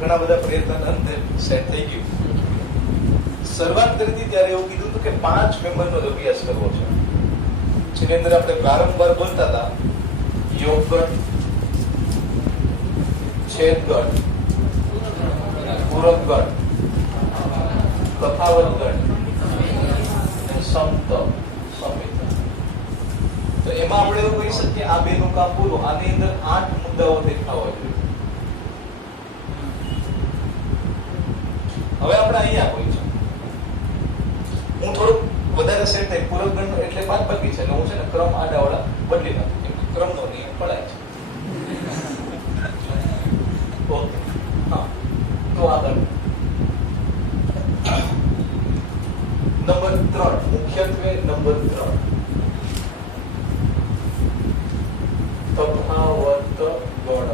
ઘણા બધા પ્રયત્ન અંતે સેટ થઈ ગયું. શરૂઆત કરી હતી ત્યારે એવું કીધું હતું કે 5 મેમ્બરનો જ અભ્યાસ કરવો છે, જેની અંદર આપણે પ્રારંભ બોલતા હતા યોગગણ, છેદગણ, પૂરકગણ, તફાવતગણ, સમત સમિત. તો એમાં આપણે એવું કહી શકીએ આ બેનું કામ પૂરું. આની અંદર 8 મુદ્દાઓ દેખાવા જોઈએ. હવે આપણે અહીંયા કોઈ છે, હું થોડુંક વધારે સેટ થાય પૂરકગણ એટલે બાદબાકી છે, એટલે હું છે ને ક્રમ આડાવાળા બદલી નાખું, કેમ કે ક્રમનો નિયમ પડાય છે. ઓકે, હા, તો આગળ નંબર 3, મુખ્યત્વે નંબર 3 તફાવત ગણ.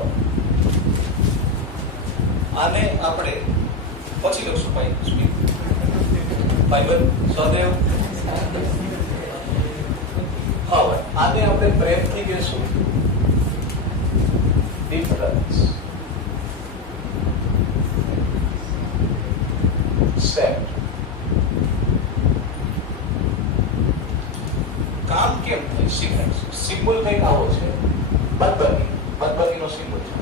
આને આપણે પછી લખશું ભાઈ સ્મિત ફાઈબર સદેવ. હવે આને આપણે પ્રેમથી કહેશું ડિફરન્સ. સેટ. કામ કેમ થાય? સિમ્બોલ કંઈક આવો છે, બાદબાકીનો સિમ્બોલ છે.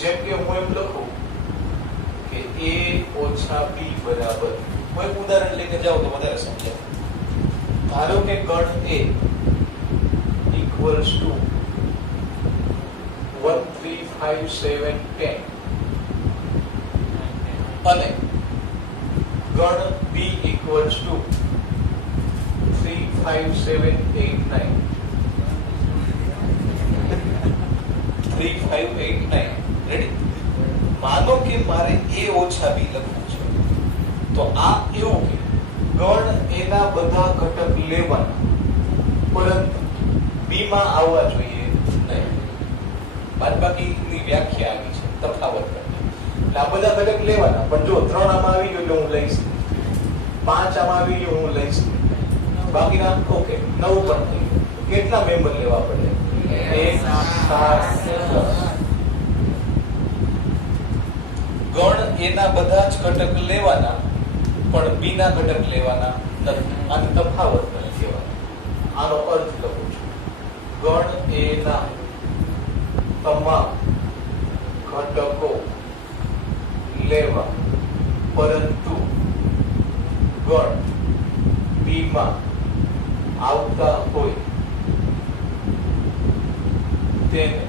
જેમ કે હું એમ લખું કે a ઓછા b બરાબર, કોઈ ઉદાહરણ લઈને જાઓ તો વધારે સમજાય. ધારો કે ગણ a ઇક્વલ્સ ટુ 1 3 5 7 10 અને ગણ b ઇક્વલ્સ ટુ 3 5 7 8 9 3 5 8 9. રેડી? માનો કે મારે a ઓછા b લખવું છે, તો આ એવું કે ગણ એના બધા ઘટક લેવાના, પરંતુ b માં આવવા જોઈએ નહીં. બાદબાકીની વ્યાખ્યા આવી છે તફાવત કરવી. એટલે આ બધા ઘટક લેવાના, પણ જો 3 આમાં આવી ગયો એટલે હું લઈશ, 5 આમાં આવી ગયો હું લઈશ, બાકીના ઓકે 9 પણ થઈ ગયો. કેટલા મેમ્બર લેવા પડે? 1 7 10. ગણ એના બધા જ ઘટક લેવાના, પણ b ના ઘટક લેવાના નથી. આને તફાવત ગણ કહેવાય. આનો અર્થ લખું છું, ગણ એના તમામ ઘટકો લેવા, પરંતુ ગણ b માં આવતા હોય તેને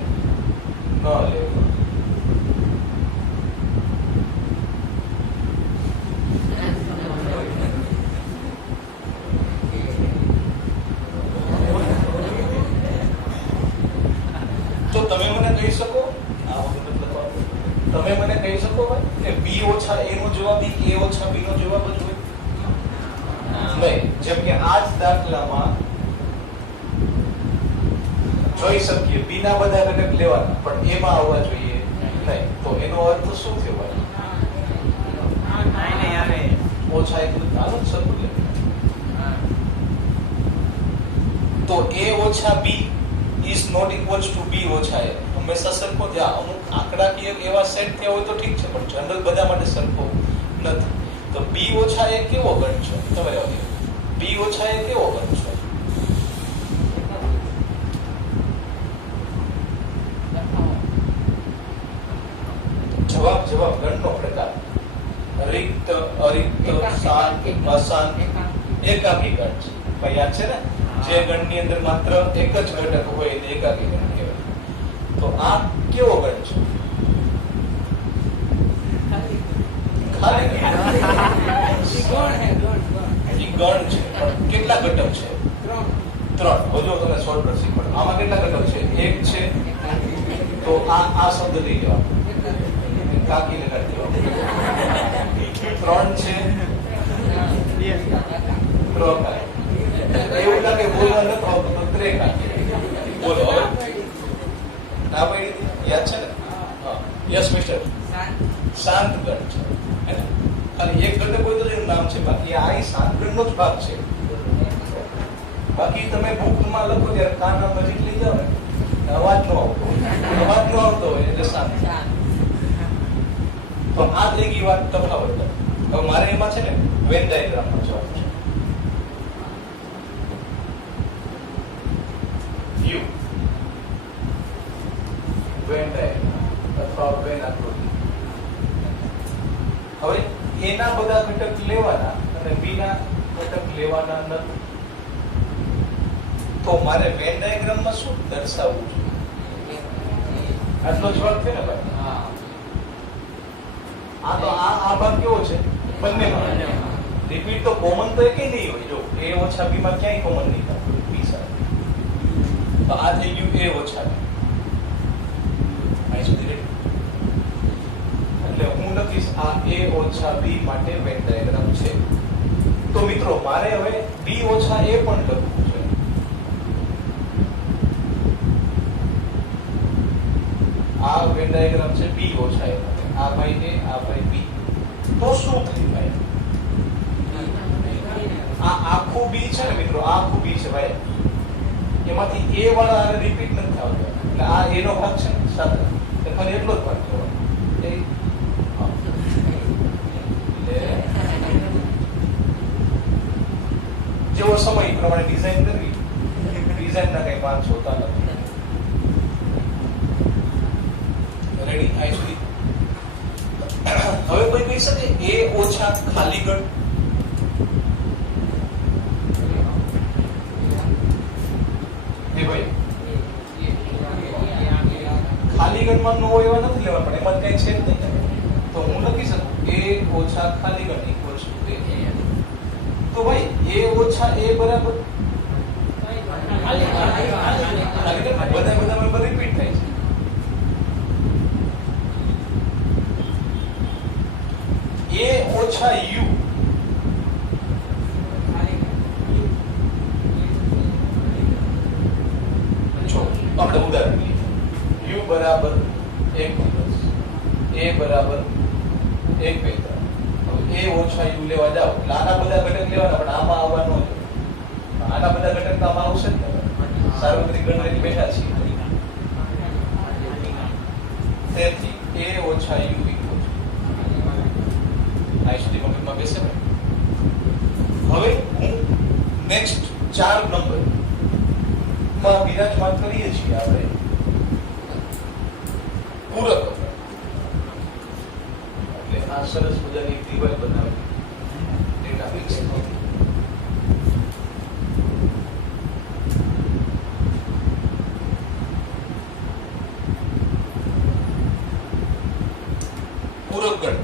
ન લેવા. તો તમે મને કહી શકો, તમે મને કહી શકો ભાઈ કે b ઓછા a નો જવાબ a ઓછા b નો જવાબ જ હોય? નહીં. જેમ કે આ જ દાખલામાં જોઈ શકીએ b ના બધા ઘટક લેવાના, પણ a માં આવવા જોઈએ નહીં. તો એનો અર્થ શું થયો ભાઈ? ઓછા એટલું ચાલો સરખું લે. તો a ઓછા b is not equals to b ઓછા a. હંમેશા સરખો થયા. અમુક આંકડાકીય એવા સેટ થયા હોય તો ઠીક છે, પણ જનરલ બધા માટે સરખો નથી. તો b ઓછા a કેવો ગણ છે? તમારે b ઓછા a કેવો ગણ છે? જવાબ ગણનો પ્રકાર રિક્ત, અરિક્ત, શાંત, અશાંત, એકાકી ગણ છે. ભાઈ યાદ છે ને? જે ગણની અંદર માત્ર એક જ ઘટક હોય એને એકાકી ગણ કહેવાય. તો આ કેવો ગણ છે? ખાલી ગણ છે. પણ કેટલા ઘટક છે? 3. હવે જો તમે શોર્ટકટ શીખવાડો, આમાં કેટલા ઘટક છે? 1 છે. તો આ શબ્દ લઈ લેવા, કાકી લગાડી દેવા. 3 છે, 3 એવું લાગે બોલવા નથી આવતું તો 3 કાકી બોલો. હવે ના ભાઈ યાદ છે ને? Yes mister. શાંત ગણ છે. ખાલી એક ઘટક હોય તો એનું નામ છે, બાકી આ શાંત ગણનો જ ભાગ છે. બાકી તમે બુકમાં લખો ત્યારે કાનના નજીક લઈ જાઓ ને, અવાજ નો આવતો હોય એટલે શાંત. તો આ થઈ ગઈ વાત તફાવત. હવે મારે એમાં છે ને વેન ડાયાગ્રામમાં જવાનું છે. વ્યૂ વેન ડાયાગ્રામ અથવા વેન આકૃતિ. હવે એના બધા ઘટક લેવાના અને બી ના ઘટક લેવાના નથી. તો મારે વેન ડાયાગ્રામમાં શું દર્શાવવું જોઈએ? આટલો જવાબ છે ને ભાઈ? આ તો આ ભાગ કેવો છે? બંનેમાં રિપીટ તો કોમન તો એકે નહીં હોય. જો a ઓછા b માં ક્યાંય કોમન નહીં થાય b સાથે. તો આ થઈ ગયું a ઓછા b. અહીં સુધી રેડી? એટલે હું લખીશ આ a ઓછા b માટે વેન ડાયાગ્રામ છે. તો મિત્રો મારે હવે b ઓછા a પણ લખવું છે. આ વેન ડાયાગ્રામ છે b ઓછા a માટે. આ ભાઈ a, આ ભાઈ b. તો શું થયું ભાઈ? આ આખું b છે ને મિત્રો, આ આખું b છે ભાઈ. એમાંથી a વાળા આને રિપીટ નથી આવતા. એટલે આ a નો ભાગ છે ને સાથે. એટલે ખાલી એટલો જ ભાગ જોવાનો. જેવો સમય પ્રમાણે ડિઝાઇન કરવી. ડિઝાઇનના કઈ માર્ક્સ હોતા નથી. રેડી? આઈ સુધી હવે કોઈ કહી શકે a ઓછા ખાલી ગણ? ભાઈ ખાલી ગણમાં નો હોય એવા નથી લેવા, પણ એમાં કઈ છે જ નહીં. તો હું લખી શકું a ઓછા ખાલી ગણ ઇક્વલ્સ ટુ a. તો ભાઈ a ઓછા a બરાબર ખાલી ગણ બધા મેમ્બર રિપીટ થાય છે. a ઓછા u આપણે ઉદાહરણ લઈએ. u બરાબર 1 દિવસ, a બરાબર 1 પેટા. હવે a ઓછા u લેવા જાઓ એટલે આના બધા ઘટક લેવાના, પણ આમાં આવવા ન જોઈએ. આના બધા ઘટક તો આમાં આવશે જ ને. સાર્વત્રિક ગણતરી બેઠા છીએ. તેથી a ઓછા u ઇક્વલ આ સુધી મગજમાં બેસે ને. હવે હું નેક્સ્ટ 4 નંબર માં વિરાજમાન કરીએ છીએ આપણે પૂરક. એટલે આ સરસ મજાની દિવાલ બનાવી ડેટા મિક્સ પૂરક ગણ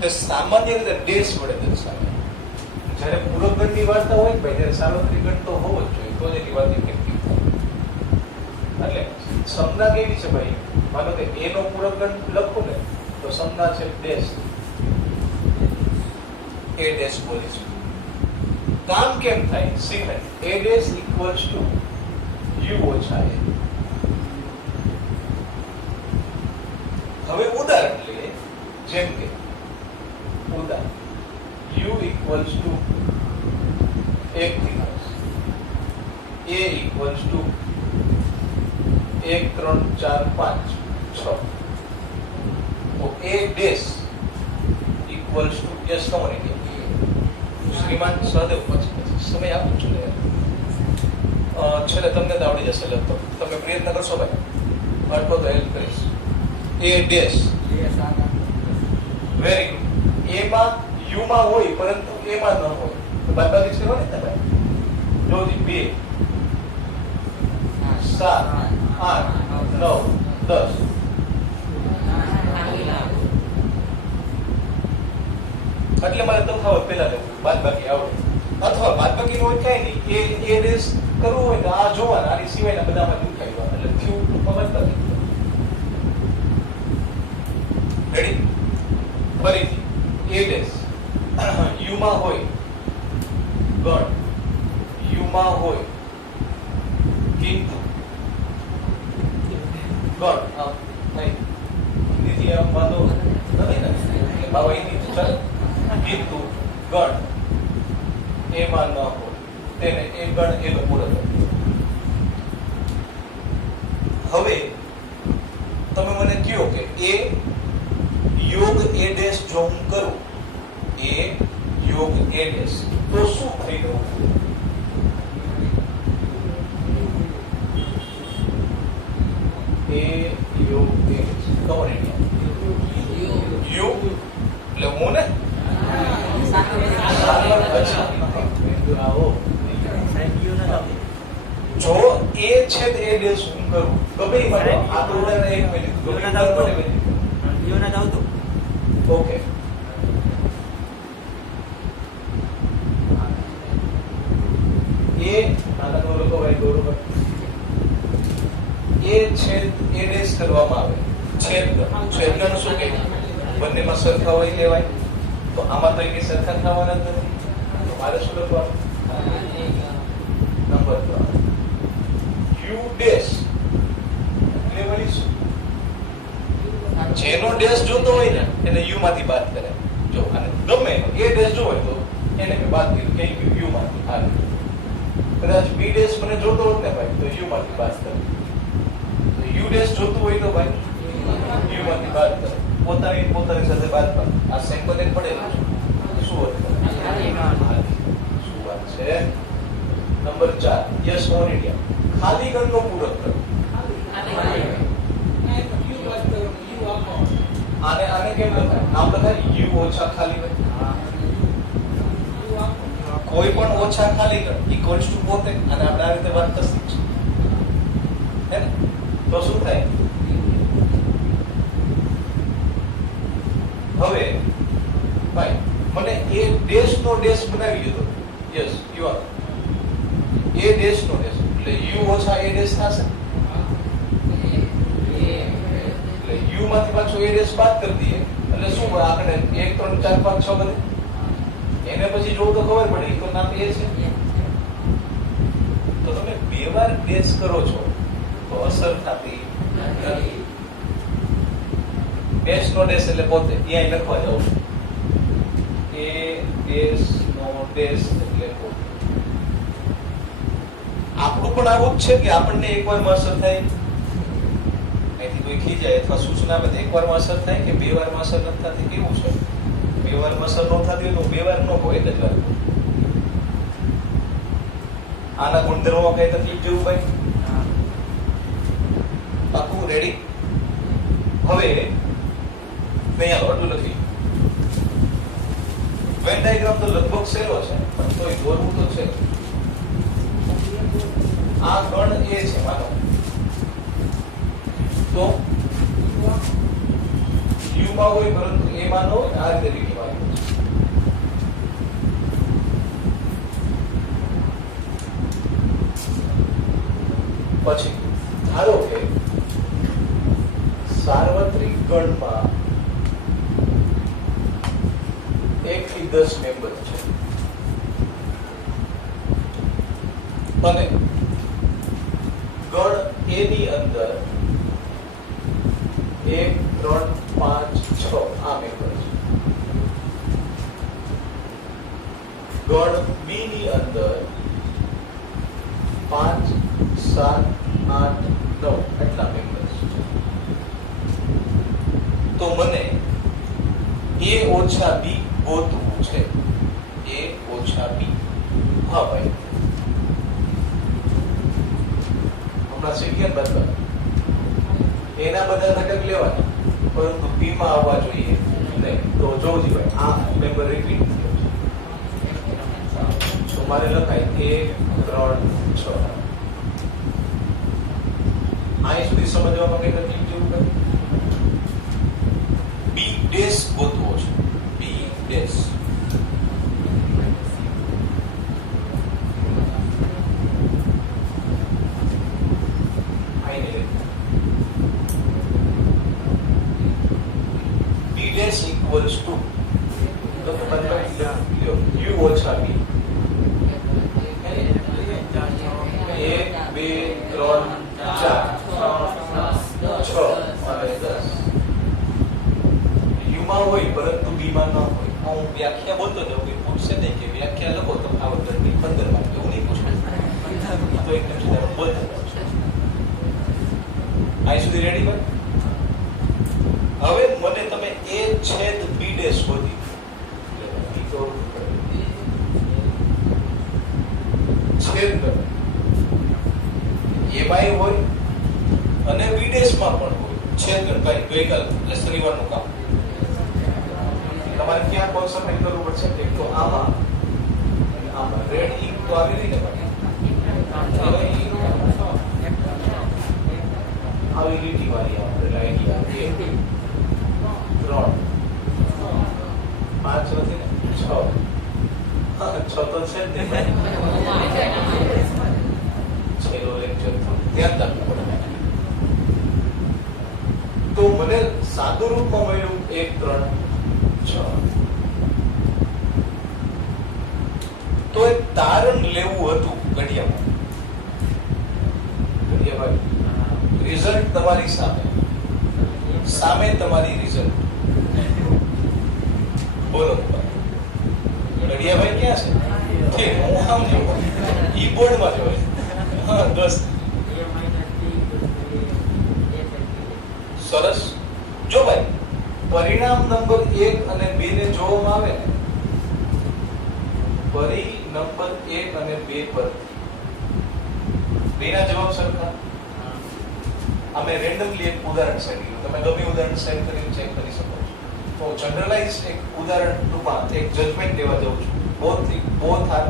તે સામાન્ય રીતે ડેશ વડે દર્શાવે. જ્યારે પૂરક ગણની વાર્તા હોય ભાઈ ત્યારે સાર્વત્રિક ગણ તો હોવો જ જોઈએ, તો જ એની વાત ઇફેક્ટિવ થાય. એટલે સંજ્ઞા કેવી છે ભાઈ? માનો કે a નો પૂરક ગણ લખું ને તો સંજ્ઞા છે ડેશ, a ડેશ બોલીશું. કામ કેમ થાય? Cement a dash equals two u ઓછા a. હવે ઉદાહરણ લઈએ. જેમ કે ઉદાહરણ u ઇક્વલ્સ ટુ 1 દિવસ, a ઇક્વલ્સ ટુ 1 3 4 5 6. તો a ડેશ ઇક્વલ્સ ટુ યસ કમોનિટી શ્રીમાન સહદેવ પછી સમય આપું છું છેલ્લે તમને તો આવડી જશે. લગભગ તમે પ્રયત્ન કરશો ભાઈ, અટકો તો હેલ્પ કરીશ. a dash very good. a માં u માં હોય પરંતુ a માં ન હોય તો બાદબાકી કરવાની ને ભાઈ. જોજી 2 7 8 9 10 એટલે મારે તફાવત પેલા લેવું, બાદબાકી આવડે. અથવા બાદબાકી નો હોય કઈ નહીં, a ડેશ કરવું હોય તો આ જોવાના, આની સિવાયના બધામાં ઉઠાવ્યા એટલે થયું બાદબાકી. રેડી? ફરીથી a ડેશ u માં હોય ગણ, u માં હોય કિંતુ ગણ. નહીં હિન્દીથી આમ વાંધો નથી ને, એટલે બાબા હિન્દી ચાલ. કિંતુ ગણ એમાં ન હોય તેને એ ગણ એનો પૂરક. હવે તમે મને કહો કે a યોગ એ ડેશ જો હું કરું, એ યોગ એ ડેશ, તો શું થઈ ગયું? એ યોગ એ ડેશ કવર યુ એટલે હું ને જો એ છે એ ડેશ હું કરું, ગમે આ તો ઉદાહરણ એક મિનિટ ઓકે. એ નાનો લખો ભાઈ બરોબર. એ છેદ એ ડેશ કરવામાં આવે. છેદનું શું કે બંનેમાં સરખા હોય લેવાય, તો આમાં તો એક સરખા થવાના જ નથી, તો મારે શું લખવાનું? નંબર 3 યુ ડેશ એટલે વળી શું? જેનો ડેશ જોતો હોય ને એને યુ માંથી બાદ કરે. જો અને ગમે એ ડેશ જોવે તો એને કે બાદ કર્યું કે યુ માંથી આ કદાચ બી ડેશ મને જોતો હોત ને ભાઈ તો યુ માંથી બાદ કરે. તો યુ ડેશ જોતું હોય તો ભાઈ યુ માંથી બાદ કરે. પોતાની સાથે બાદ કરે. આ સિમ્પલ એક પડેલું છે. શું વાત છે? Number 4 yes on India. ખાલી ગણનો પૂરક કરો. આને કેમ લખાય? આમ લખાય યુ ઓછા ખાલી ગણ. કોઈ પણ ઓછા ખાલી ગણ ઇક્વલ્સ ટુ પોતે, અને આપણે આ રીતે વાત કરશું હે ને? તો શું થાય? હવે ભાઈ મને એ ડેશ નો ડેશ બનાવી દીધો. Yes U R A dash નો ડેશ એટલે યુ ઓછા એ ડેશ થશે. એટલે યુ માંથી પાછો એ ડેશ બાદ કરી દઈએ એટલે શું આપણે 1 3 4 5 6 બધે એને પછી જોવું તો ખબર પડે તો નામ એ છે. તો તમે બે વાર ડેશ કરો છો તો અસર થતી નથી. ડેશ નો ડેશ એટલે પોતે અહીંયા લખવા જાવ એ ડેશ નો ડેશ એટલે પોતે. આપણું પણ આવું જ છે કે આપણને એકવાર માં અસર થાય, અહીંથી કોઈ ખીજાય અથવા સૂચના આપે એકવાર માં અસર થાય કે બે વાર માં અસર નથી થતી. કેવું છે? બે વાર માં અસર ન થતી હોય તો બે વાર ન હોય, એક જ વાર. આના ગુણધર્મોમાં કઈ તકલીફ જેવું ભાઈ? પાકું રેડી? હવે અહીંયા અડધું લખી. વેન ડાયાગ્રામ તો લગભગ સહેલો છે પણ તોય દોરવું તો છે. આ ગણ એ છે માનો તો યુ માં હોય પરંતુ એ માં ન હોય, આ રીતે લીટીમાં પછી ધારો કે સાર્વત્રિક ગણમાં 1 થી 10 મેમ્બર છે અને ગણ એ ની અંદર 1 3 5 6 આ મેમ્બર છે. ગણ બી ની અંદર 5 7 8 9 એટલા મેમ્બર છે. તો મને a ઓછા b ગોતવું છે. a ઓછા b. હા ભાઈ હમણાં શીખ્યા બધા એના બધા ઘટક લેવાના પરંતુ b માં આવવા જોઈએ નહીં. તો જોજી ભાઈ આ મેમ્બર રિપીટ તો મારે લખાય 1 3 6. અહીં સુધી સમજવામાં કઈ તકલીફ જેવું કઈ? બી ડેશ ગોતવો છે. B dash B dash equals to U ઓછા બી. 1 2 3 4 6 અને 10 યુમાં હોય પરંતુ બી માં ન હોય. હું વ્યાખ્યા બોલતો જાઉં કે પૂછશે નહીં કે વ્યાખ્યા લખો તો આવડત 15 માર્ક એવું નહીં પૂછવું. તો એકદમ સીધા બોલતા જાઉં છું. અહીં સુધી રેડી ભાઈ? હવે મને તમે એ છેદ બી ડેશ શોધી છેદ એમાંય હોય અને બી ડેશ માં પણ હોય છેદ ભાઈ ગઈકાલ એટલે શનિવારનું કામ તમારે ક્યાં કોન્સન્ટ્રેટ કરવું પડશે એક તો આમાં રેડ ઇંક તો આવી રહી ને આવી લીટી વાળી આપણે લાઈન એક 3 5 નથી ને 6 તો છે ને છેલ્લો લેક્ચર ધ્યાન રાખવું પડે તો મને સાદું રૂપમાં મળ્યું 1 3 6 તો એક તારણ લેવું હતું ઘડિયામાં રિઝલ્ટ તમારી સામે તમારી રિઝલ્ટ બોલો ઘડિયાભાઈ ક્યાં છે હું આમ જો ઈ બોર્ડમાં જોઈ 10 સરસ જો ભાઈ પરિણામ નંબર 1 અને 2 ને જોવામાં આવે ને નંબર 1 અને 2 પર બેના જવાબ સરખા અમે રેન્ડમલી એક ઉદાહરણ સેટ કર્યું તમે ગમે ઉદાહરણ સેટ કરીને ચેક કરી શકો છો તો જનરલાઇઝ એક ઉદાહરણ રૂપમાં એક જજમેન્ટ દેવા જાઉં છું બોથ આર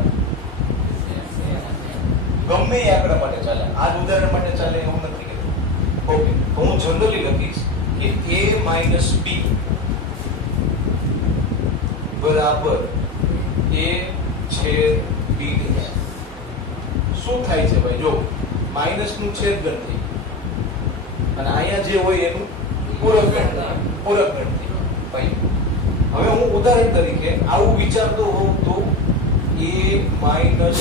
ગમે એ આંકડા માટે ચાલે આ જ ઉદાહરણ માટે ચાલે એવું નથી કહેતો ઓકે તો હું જનરલી લખીશ કે a - b બરાબર a છેદ b શું થાય છે ભાઈ જો માઈનસ નું છેદગણ થઈ અને અહીંયા જે હોય એનું પૂરક ગણ થઈ ભાઈ હવે હું ઉદાહરણ તરીકે આવું વિચારતો હોઉં તો a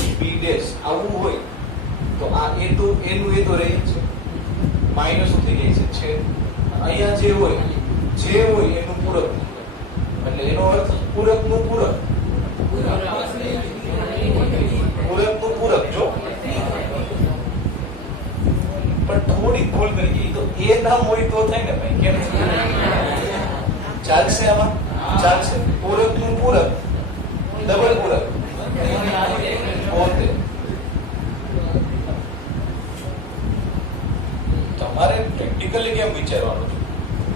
- b ડેશ આવું હોય તો આ એ તો એનું એ તો રહે છે માઈનસ થઈ જાય છે છેદ અહીંયા જે હોય એનું પૂરક એટલે એનો અર્થ પૂરક નું પૂરક પૂરક જો પણ થોડી ભૂલ કરી ગઈ તો એ નામ હોય તો થાય ને ભાઈ કેમ ચાલશે આમાં ચાલશે પૂરક નું પૂરક ડબલ પૂરક પોતે તમારે પ્રેક્ટિકલી કેમ વિચારવાનું છે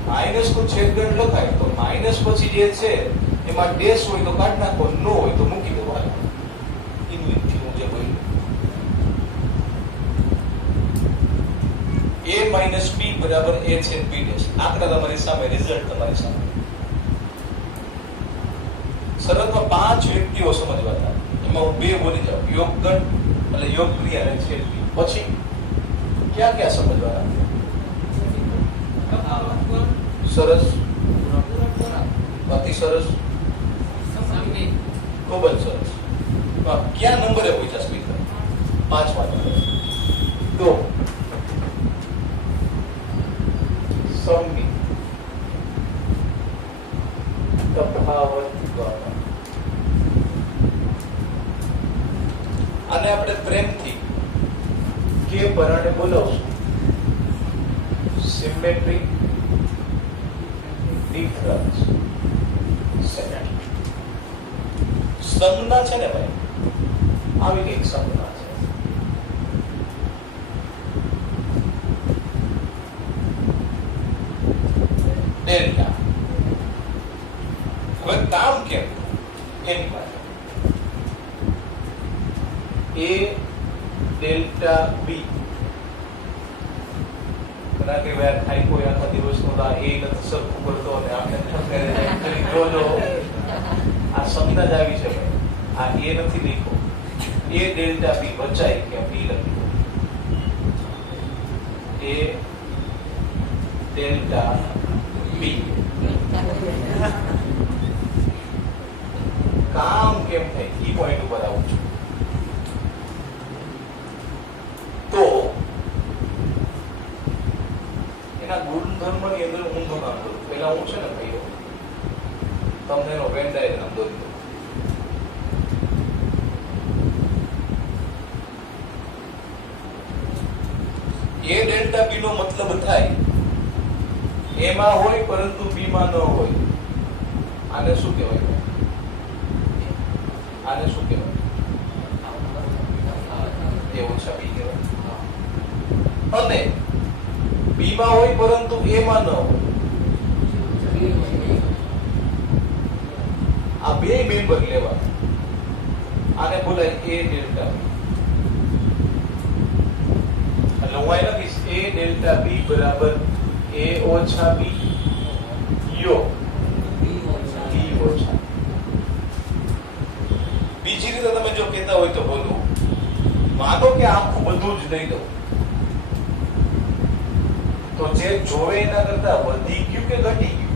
માઇનસ નું છેદગણ લખાય તો માઇનસ પછી જે છે એમાં ડેશ હોય તો કાઢ નાખો નો હોય તો મૂકી દો એનું હું જે બોલ્યું a - b બરાબર a છેદ b ડેશ આંકડા તમારી સામે રિઝલ્ટ તમારી સામે શરતમાં 5 વ્યક્તિઓ સમજવાના એમાં હું 2 બોલી જાઉં યોગગણ એટલે યોગ ક્રિયા અને છેદ પછી ક્યાં સમજવાના સરસ અતિ સરસ ખૂબ જ સરસ ક્યાં નંબરે પૂછ્યા સ્પીકર 5મા નંબરે તો સમની તફાવત દ્વારા આને આપણે પ્રેમથી કે પરાણે બોલાવશું સિમેટ્રી ડિફરન્સ સમના છે ને ભાઈ આવી કઈક સમના છે ડેલ્ટા હવે કામ કેમ એની માટે a ડેલ્ટા b કદાચ કે યાર ખાઈ કોઈ આખા દિવસનો આ એ નથી સરખું કરતો અને આપણે જોજો આ સમજ આવી છે ભાઈ આ એ નથી લખો a ડેલ્ટા b બચાય કે b લખી a ડેલ્ટા b કામ કેમ થાય ઈ પોઈન્ટ ઉપર આવું છું તો એના ગુણધર્મની અંદર ઊંધું કામ કરું પેલા હું છે ને ભાઈઓ તમને એનો વેન ડાયાગ્રામ દોરી દઉં એ ડેલ્ટા બી નો મતલબ થાય એમાં હોય પરંતુ બી માં ન હોય આને શું કહેવાય? આને શું કહેવાય? એ ઓછા બી કહેવાય. અને બી માં હોય પરંતુ એ માં ન હોય. આ બે મેમ્બર લેવા, આને બોલાય એ ડેલ્ટા બી. એટલે હું અહીં લખીશ એ ડેલ્ટા બી બરાબર એ ઓછા બી યો બી ઓછા. બીજી રીતે તમે જો કહેતા હોય તો બોલું, માનો કે આખું બધું જ લઈ દઉં તો જે જોવે એના કરતા વધી ગયું કે ઘટી ગયું?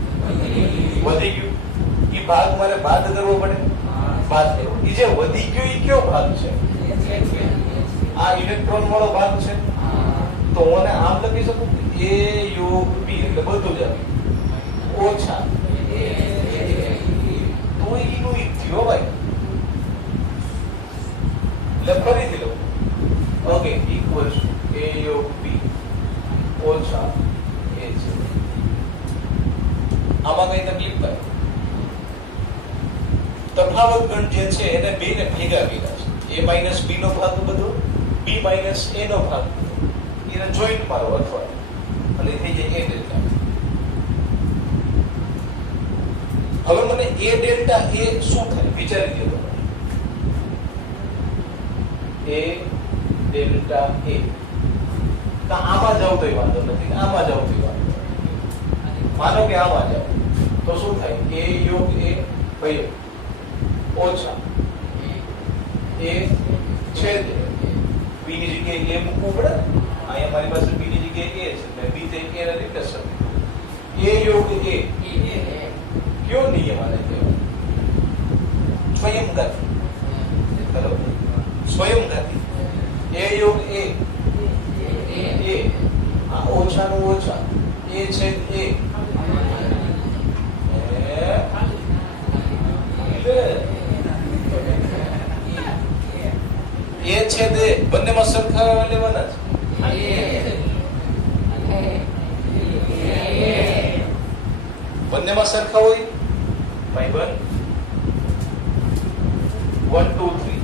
વધી ગયું. એ ભાગ મારે બાદ કરવો પડે, બાદ કરવો. એ જે વધી ગયું એ કયો ભાગ છે? આ ઇલેક્ટ્રોન વાળો ભાગ છે. તો હું આમ લખી શકું એ યોગ બી એટલે બધું જ આવ્યું ઓછા તો એનું ઈ થયો ભાઈ. એટલે ફરીથી લઉં ઓકે ઇક્વલ્સ એ યોગ બી ઓછા એ છે. આમાં કઈ તકલીફ થાય? તફાવત ગણ જે છે એને બે ને ભેગા કર્યા છે. એ માઇનસ બી નો ભાગ બધો, બી માઇનસ એ નો ભાગ એને જોઈન્ટ મારો અથવા અને થઈ જાય એ ડેલ્ટા. હવે મને એ ડેલ્ટા એ શું થાય વિચારી દો. એ ડેલ્ટા એ આમાં જાવ તો વાંધો નથી, આમાં જાવ તો વાંધો. માનો કે આમાં જાવ તો શું થાય? એ યોગ એ ભાઈ ઓછા એ છેદ બી ની જગ્યાએ એ મૂકવું પડે. અહીંયા મારી પાસે બી ની જગ્યાએ એ છે એટલે બી તે એ ને રિપ્લેસ કરી. એ યોગ એ કયો નિયમ આને કહેવાય? સ્વયંઘાતી. બરોબર, સ્વયંઘાતી. એ યોગ એ આ ઓછા નું ઓછા એ છેદ એ એ છેદ એ બંનેમાં સરખા લેવાના છે. બંનેમાં સરખા હોય ભાઈ બન 1 2 3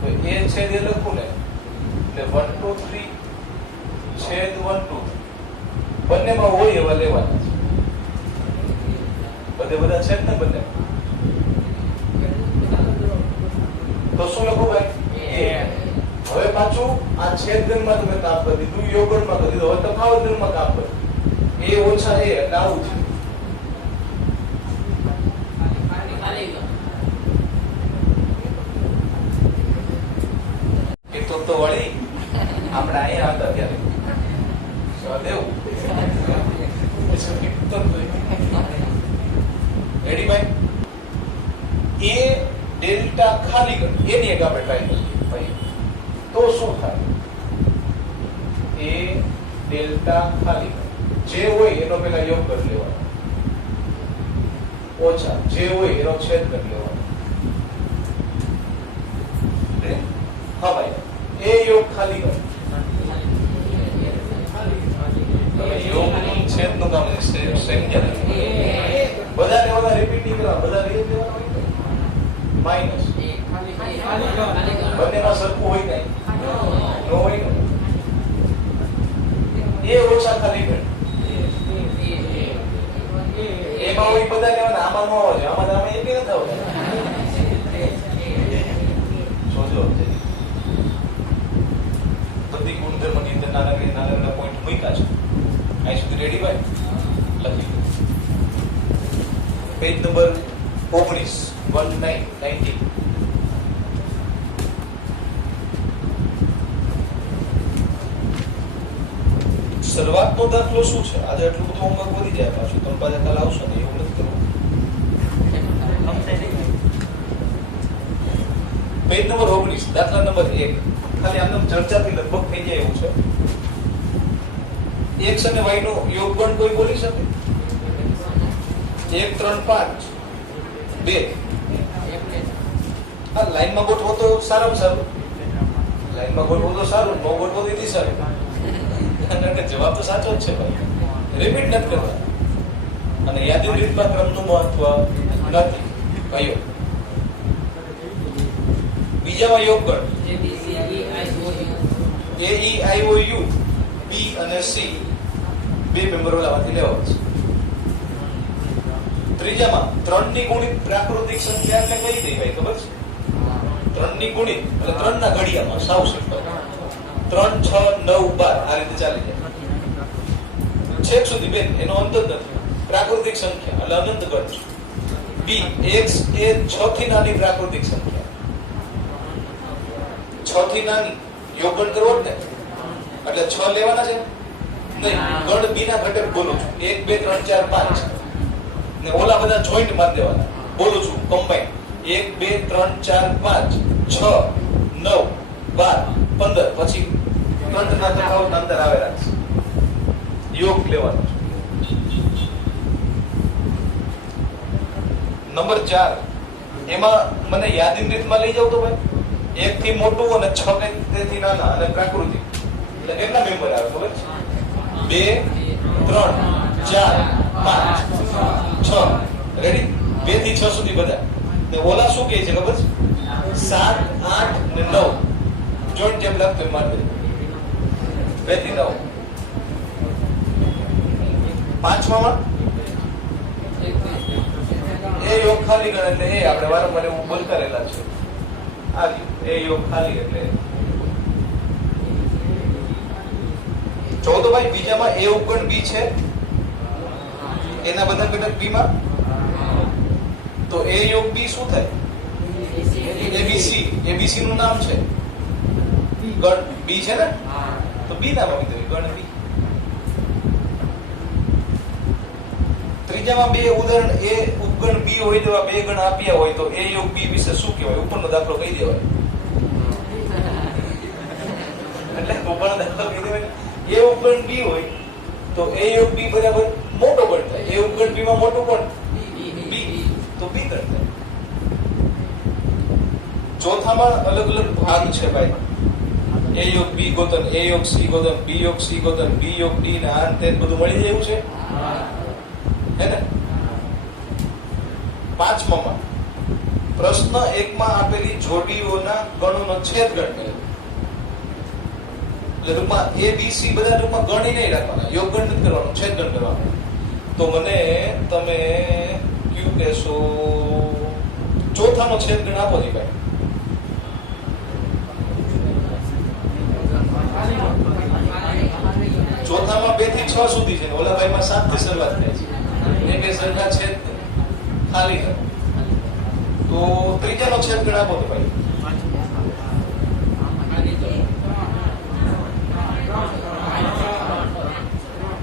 તો એ છેદ એ લખું ને એટલે 1 2 3 છેદ 1 2 બંનેમાં હોય એવા લેવાના છે. બધા છેદ ને બંને તો શું લખું ભાઈ? હવે પાછું આ છેદ ગણમાં તમે કામ કરી દીધું, યોગણમાં કરી દીધું, હવે તફાવત ગણમાં કામ કર્યું. એ ઓછા એ એટલે આવું છે. એ તો વળી આપણે અહીંયા હતા ત્યારે રેડી ભાઈ? એ ડેલ્ટા ખાલી ગણ એની એક આપણે ટ્રાય કરીએ ભાઈ. તો શું થાય? એ ડેલ્ટા ખાલી જે હોય એનો પેલા યોગ કરી લેવાનો, ઓછા જે હોય એનો છેદ કરી લેવાનો. હા ભાઈ, એ યોગ ખાલી ગણ તમે યોગ છેદ નું કામ સમજ્યા? બધાને બધા રિપીટ નહીં કરવા, બધા રીત દેવાના હોય માઇનસ બંનેમાં સરખું હોય નહીં નો હોય ને એ ઓછા ખાલી ગણ એમાં હોય બધા લેવાના, આમાં નો હોય, આમાં આમાં એક ન થાવ. જોજો બધી ગુણધર્મની અંદર નાના પોઈન્ટ મૂક્યા છે. અહીં સુધી રેડી ભાઈ? લખી પેજ નંબર 19 શરૂઆતનો દાખલો શું છે? આજે એટલું બધું હોમવર્ક વધી જાય પાછું તમે પાછા કાલ આવશો ને એવું નથી કરવું. પેજ નંબર 19 દાખલા નંબર 1 ખાલી આમ ચર્ચાથી લગભગ થઈ જાય એવું છે. x અને y નો યોગગણ કોઈ બોલી શકે? 1 3 5 2 આ લાઈનમાં ગોઠવો તો સારામાં સારું, લાઈનમાં ગોઠવો તો સારું, નો ગોઠવો તો સારું. જવાબ તો સાચો જ છે ભાઈ, રિપીટ નથી કરવા. અને યાદી રીતમાં ક્રમનું મહત્વ નથી. કયો? બીજામાં યોગ ગણ A E I O U B અને C બે મેમ્બર ઓલામાંથી લેવા છે. ત્રીજામાં 3 ની ગુણિત પ્રાકૃતિક સંખ્યા એટલે કઈ દઈ ભાઈ ખબર છે? 3 ની ગુણિત એટલે 3 ના ઘડિયામાં સાવ સિમ્પલ 3 6 9 12 આ રીતે ચાલી જાય છેક સુધી બેન એનો અંત જ નથી. પ્રાકૃતિક સંખ્યા એટલે અનંત ગણ છે. B x એ 6 થી નાની પ્રાકૃતિક સંખ્યા 6 થી નાની યોગ ગણ કરવો ને એટલે 6 લેવાના છે નહીં. ગણ બી ના ઘટક બોલું છું 1 2 3 4 5 ને ઓલા બધા જોઈન્ટ માર દેવાના બોલું છું કમ્બાઈન 1 2 3 4 5 6 9 12 15 પછી ત્રણ ના તફાવત અંદર આવે રાખશે. યોગ લેવાનો છે. નંબર 4 એમાં મને યાદીની રીતમાં લઈ જાવ તો ભાઈ 1 થી મોટું અને 6 થી નાના અને પ્રાકૃતિક એટલે કેટલા મેમ્બર આવે ખબર છે? 2 3 4 5 6 રેડી 2 થી 6 સુધી બધા ને ઓલા શું કહે છે ખબર છે? 7 8 ને 9 જોઈન્ટ જેમ લાગતું માર દે 2 થી 9 પાંચમામાં એ યોગ ખાલી ગણ એટલે એ આપણે વારંવાર એવું બોલતા રહેલા છે. આ એ યોગ ખાલી એટલે જો તો ભાઈ બીજામાં એ ઉપગણ બી છે એના બધા ઘટક બી માં તો એ યોગ બી શું થાય? એબીસી નું નામ છે ગણ બી છે ને તો બી નામ આપી દેવું ગણ બી. ત્રીજામાં બે ઉદાહરણ એ ઉપગણ બી હોય તો બે ગણ આપ્યા હોય તો એ યોગ બી વિશે શું કહેવાય? ઉપરનો દાખલો કહી દેવાય એટલે ઉપરનો દાખલો કહી દેવાય. એ ઉપગણ બી હોય તો એ યોગ બી બરાબર મોટો ગણ થાય. એ ઉપગણ બી માં મોટું કોણ? બી તો બી ગણ થાય. ચોથામાં અલગ અલગ ભાગ છે ભાઈ. એ યોગ બી ગોતન, એ યોગ સી ગોતન, બી યોગ સી ગોતન, બી યોગ ડી ને આ તે બધું મળી જાય એવું છે હે ને? પાંચમામાં પ્રશ્ન 1 માં આપેલી જોડીઓના ગણોનો છેદ ગણ કરે. એટલે ટૂંકમાં એ બી સી બધા ટૂંકમાં ગણી નહીં રાખવાના, યોગ ગણ નથી કરવાનું, છેદ ગણ કરવાનું. તો મને તમે કયું કહેશો? ચોથાનો છેદ ગણ આપો જી ભાઈ. ચોથામાં 2 થી 6 સુધી છે, ઓલા ભાઈમાં 7 થી શરૂઆત થાય છે. એ બે સરખા છેદ ખાલી કરે. તો ત્રીજાનો છેદ ગણ આપો તો ભાઈ.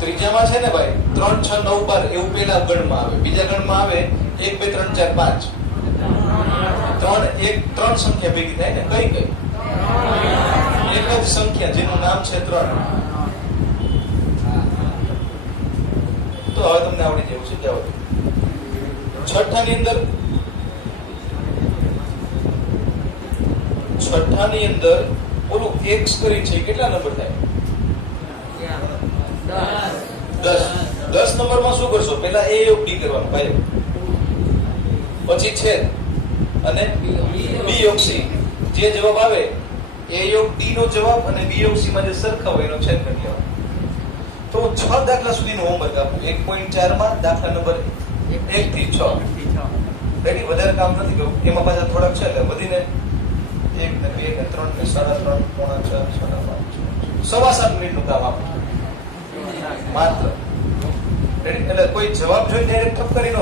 ત્રીજામાં છે ને ભાઈ 3 6 9 12 એવું પેલા ગણમાં આવે. બીજા ગણમાં આવે 1 2 3 4 5 ત્રણ સંખ્યા ભેગી થાય ને કઈ કઈ? એક જ સંખ્યા જેનું નામ છે 3. તો હવે તમને આવડી જવું છે. જાઓ છઠ્ઠાની અંદર ઓલું x કરી છે કેટલા નંબર થાય? 10 નંબરમાં શું કરશો? પહેલા a યોગ d કરવાનું ભાઈ, પછી છેદ અને b યોગ c. જે જવાબ આવે a યોગ d નો જવાબ અને b યોગ c માં જે સરખા હોય એનો છેદ કરી લેવાનો. તો 6 દાખલા સુધીનું હોમવર્ક આપું. 1.4 માં દાખલા નંબર 1 થી 6 રેડી. વધારે કામ નથી કરવું, એમાં પાછા થોડાક છે એટલે વધીને 1 ને 2 ને 3 ને 3.5 પોણા 4 5 7.5 મિનિટનું કામ આપું માત્ર રેડી. એટલે કોઈ જવાબ જોઈને ડાયરેક્ટ ઠપ કરી નો.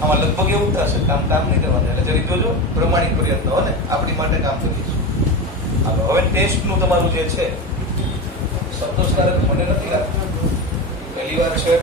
આમાં લગભગ એવું થશે, કામ નહીં કરવાનું. એટલે જરી જોજો, પ્રમાણિક પ્રયત્ન હો ને આપણી માટે કામ કરીશું. હાલો હવે ટેસ્ટનું તમારું જે છે સંતોષકારક મને નથી લાગતું. પહેલી વાર છે